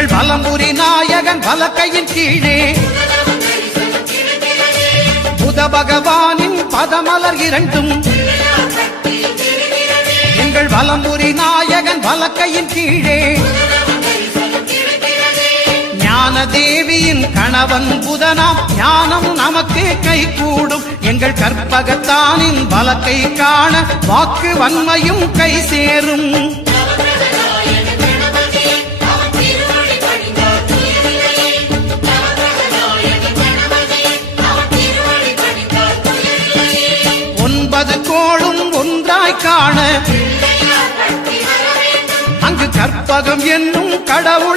எங்கள் வலம்புரி நாயகன் வலக்கையின் கீழே புத பகவானின் பதமலர் இரண்டும் எங்கள் வலம்புரி நாயகன் வலக்கையின் கீழே ஞான தேவியின் கணவன் புதனாம் ஞானம் நமக்கு கை கூடும் எங்கள் கற்பகத்தானின் வலக்கை காண வாக்கு வன்மையும் கை சேரும் ஒன்பது கோளும் ஒன்றாய் காண அங்கு கற்பகம் என்னும் கடவுள்